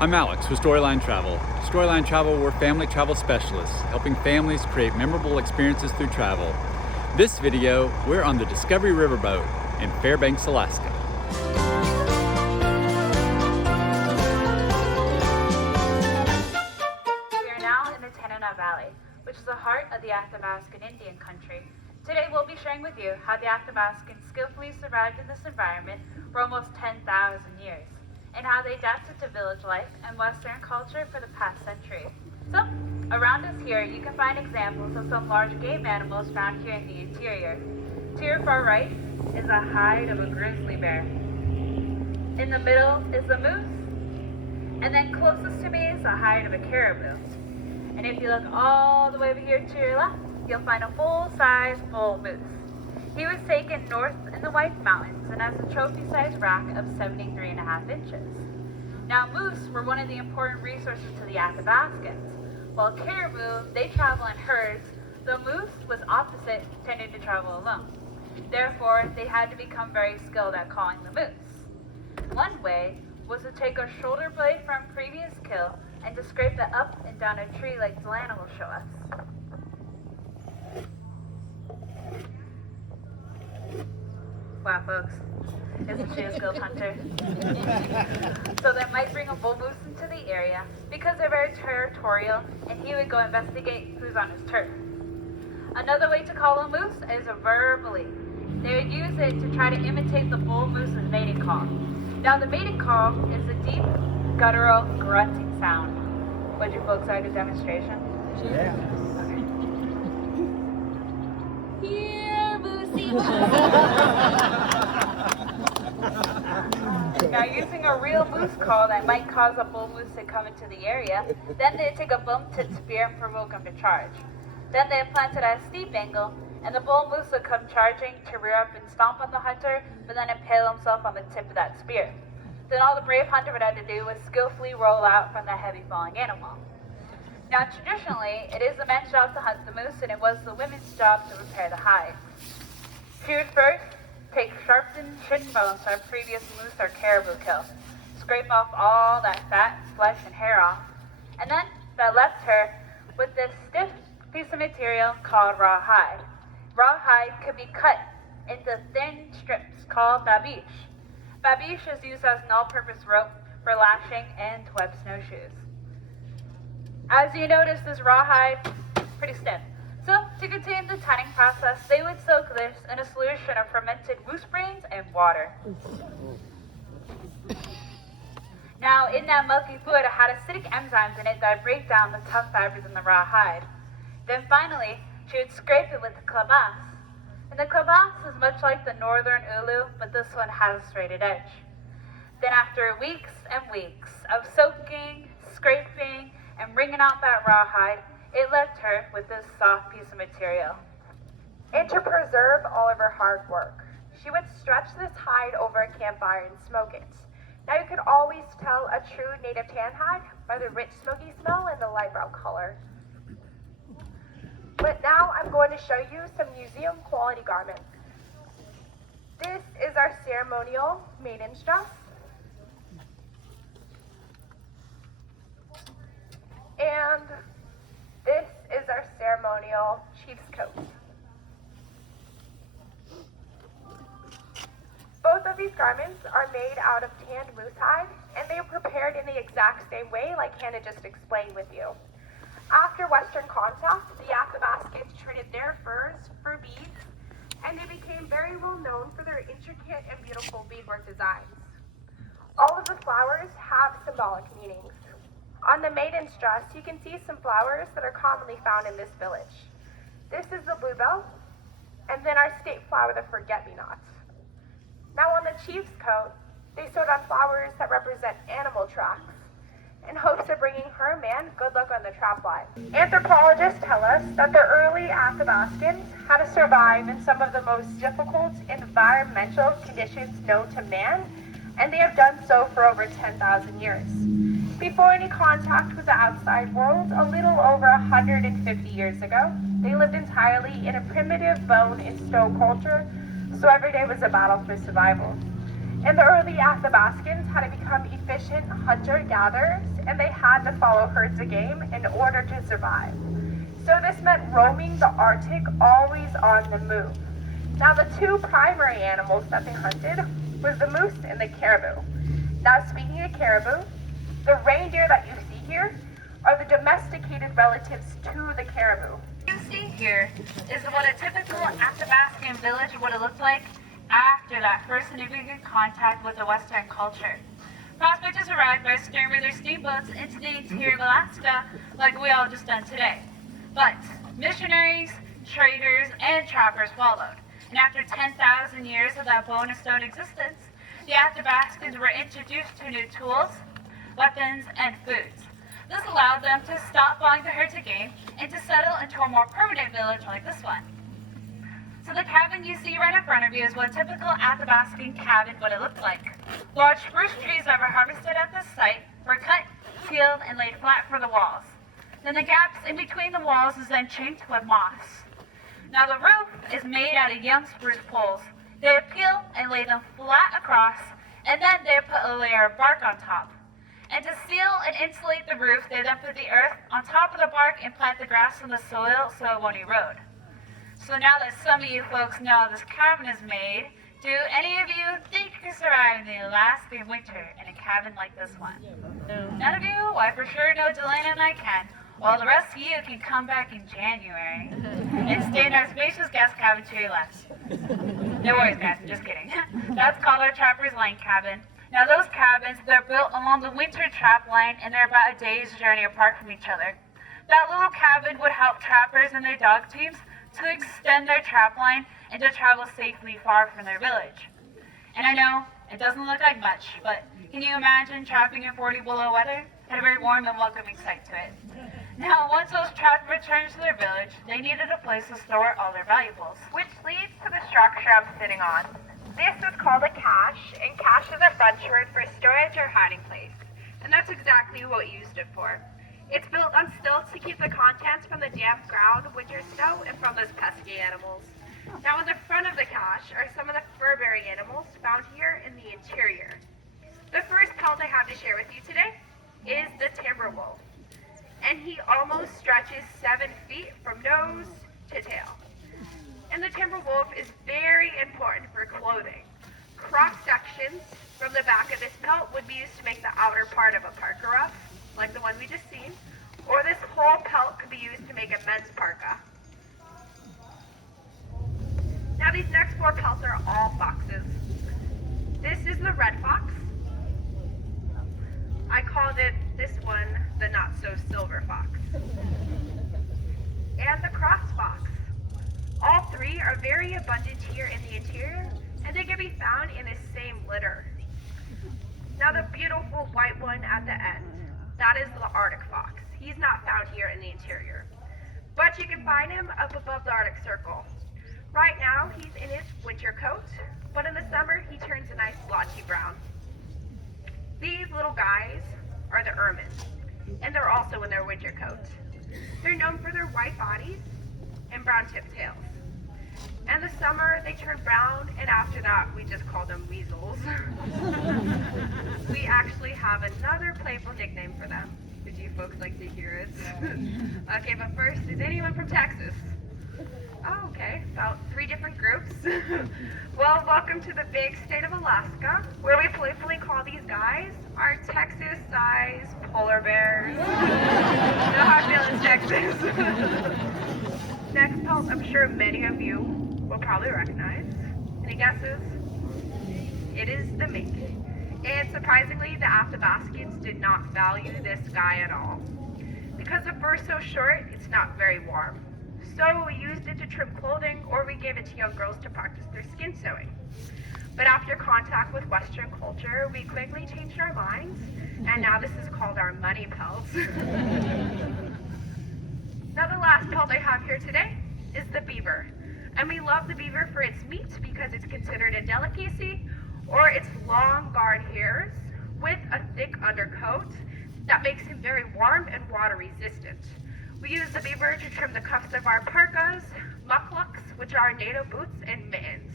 I'm Alex with Storyline Travel. Storyline Travel, we're family travel specialists, helping families create memorable experiences through travel. This video, we're on the Discovery Riverboat in Fairbanks, Alaska. We are now in the Tanana Valley, which is the heart of the Athabaskan Indian country. Today we'll be sharing with you how the Athabaskans skillfully survived in this environment for almost 10,000 years, and how they adapted to village life and Western culture for the past century. So, around us here, you can find examples of some large game animals found here in the interior. To your far right is a hide of a grizzly bear. In the middle is the moose, and then closest to me is the hide of a caribou. And if you look all the way over here to your left, you'll find a full-size bull moose. He was taken north in the White Mountains and has a trophy-sized rack of 73.5 inches. Now, moose were one of the important resources to the Athabaskans. While caribou, they travel in herds, the moose was opposite, tended to travel alone. Therefore, they had to become very skilled at calling the moose. One way was to take a shoulder blade from a previous kill and to scrape it up and down a tree like Delana will show us. Wow, folks, isn't she a skilled hunter? So that might bring a bull moose into the area because they're very territorial, and he would go investigate who's on his turf. Another way to call a moose is verbally. They would use it to try to imitate the bull moose's mating call. Now, the mating call is a deep, guttural, grunting sound. Would you folks like a demonstration? Yeah. Here, Moosey. Now, using a real moose call that might cause a bull moose to come into the area, then they take a bone-tipped spear and provoke him to charge. Then they plant it at a steep angle, and the bull moose would come charging to rear up and stomp on the hunter, but then impale himself on the tip of that spear. Then all the brave hunter would have to do was skillfully roll out from the heavy falling animal. Now, traditionally, it is the men's job to hunt the moose, and it was the women's job to prepare the hide. She would first take sharpened shin bones from a previous moose or caribou kill, scrape off all that fat, flesh, and hair off, and then that left her with this stiff piece of material called raw hide. Raw hide could be cut into thin strips called babiche. Babiche is used as an all-purpose rope for lashing and web snowshoes. As you notice, this rawhide pretty stiff. So, to continue the tanning process, they would soak this in a solution of fermented moose brains and water. Now, in that milky fluid, it had acidic enzymes in it that break down the tough fibers in the raw hide. Then finally, she would scrape it with a clavas. And the clavas is much like the northern ulu, but this one has a serrated edge. Then after weeks and weeks of soaking, scraping, and wringing out that rawhide, it left her with this soft piece of material. And to preserve all of her hard work, she would stretch this hide over a campfire and smoke it. Now you can always tell a true native tan hide by the rich smoky smell and the light brown color. But now I'm going to show you some museum quality garments. This is our ceremonial maiden's dress. And this is our ceremonial chief's coat. Both of these garments are made out of tanned moose hide, and they are prepared in the exact same way like Hannah just explained with you. After Western contact, the Athabaskans traded their furs for beads, and they became very well known for their intricate and beautiful beadwork designs. All of the flowers have symbolic meanings. On the maiden's dress, you can see some flowers that are commonly found in this village. This is the bluebell, and then our state flower, the forget-me-not. Now on the chief's coat, they sewed on flowers that represent animal tracks in hopes of bringing her man good luck on the trap line. Anthropologists tell us that the early Athabaskans had to survive in some of the most difficult environmental conditions known to man, and they have done so for over 10,000 years. Before any contact with the outside world, a little over 150 years ago, they lived entirely in a primitive bone and snow culture, so every day was a battle for survival. And the early Athabaskans had to become efficient hunter-gatherers, and they had to follow herds of game in order to survive. So this meant roaming the Arctic, always on the move. Now the two primary animals that they hunted was the moose and the caribou. Now speaking of caribou, the reindeer that you see here are the domesticated relatives to the caribou. What you see here is what a typical Athabaskan village would have looked like after that first significant contact with the Western culture. Prospectors arrived by steering with their steamboats into the interior of Alaska like we all just done today. But missionaries, traders, and trappers followed. And after 10,000 years of that bone and stone existence, the Athabaskans were introduced to new tools, weapons, and foods. This allowed them to stop buying the herds of game and to settle into a more permanent village like this one. So the cabin you see right in front of you is what a typical Athabaskan cabin would have looked like. Large spruce trees that were harvested at this site were cut, peeled, and laid flat for the walls. Then the gaps in between the walls is then chinked with moss. Now the roof is made out of young spruce poles. They would peel and lay them flat across, and then they would put a layer of bark on top. And to seal and insulate the roof, they then put the earth on top of the bark and plant the grass in the soil so it won't erode. So now that some of you folks know how this cabin is made, do any of you think you can survive the Alaskan winter in a cabin like this one? No. None of you? Well, I for sure know Delana and I can. While the rest of you can come back in January and stay in our spacious guest cabin to your left. No worries, guys, I'm just kidding. That's called our Trapper's Lane cabin. Now those cabins, they're built along the winter trap line and they're about a day's journey apart from each other. That little cabin would help trappers and their dog teams to extend their trap line and to travel safely far from their village. And I know, it doesn't look like much, but can you imagine trapping in 40 below weather? Had a very warm and welcoming sight to it. Now, once those trappers returned to their village, they needed a place to store all their valuables. Which leads to the structure I'm sitting on. This is called a cache, and cache is a French word for storage or hiding place. And that's exactly what we used it for. It's built on stilts to keep the contents from the damp ground, winter snow, and from those pesky animals. Now in the front of the cache are some of the fur-bearing animals found here in the interior. The first pelt I have to share with you today is the timber wolf. And he almost stretches 7 feet from nose to tail. And the timber wolf is very important for clothing. Cross sections from the back of this pelt would be used to make the outer part of a parka ruff, like the one we just seen, or this whole pelt could be used to make a men's parka. Now these next 4 pelts are all foxes. This is the red fox. I called it, this one, the not-so-silver fox. And the cross fox. All 3 are very abundant here in the interior, and they can be found in the same litter. Now the beautiful white one at the end, that is the Arctic fox. He's not found here in the interior, but you can find him up above the Arctic Circle. Right now, he's in his winter coat, but in the summer, he turns a nice blotchy brown. These little guys are the ermines, and they're also in their winter coats. They're known for their white bodies and brown tipped tails. In the summer, they turn brown, and after that, we just call them weasels. We actually have another playful nickname for them. Would you folks like to hear it? Okay, but first, is anyone from Texas? Oh, okay, about 3 different groups. Well, welcome to the big state of Alaska, where we playfully call these guys our Texas-sized polar bears. No hard feelings, Texas. Next pelt, I'm sure many of you will probably recognize. Any guesses? It is the mink. And surprisingly, the Athabaskans did not value this guy at all. Because the fur's so short, it's not very warm. So we used it to trim clothing, or we gave it to young girls to practice their skin sewing. But after contact with Western culture, we quickly changed our minds, and now this is called our money pelt. Now the last pelt I have here today is the beaver. And we love the beaver for its meat because it's considered a delicacy, or its long guard hairs with a thick undercoat that makes him very warm and water resistant. We use the beaver to trim the cuffs of our parkas, mucklucks, which are NATO boots, and mittens.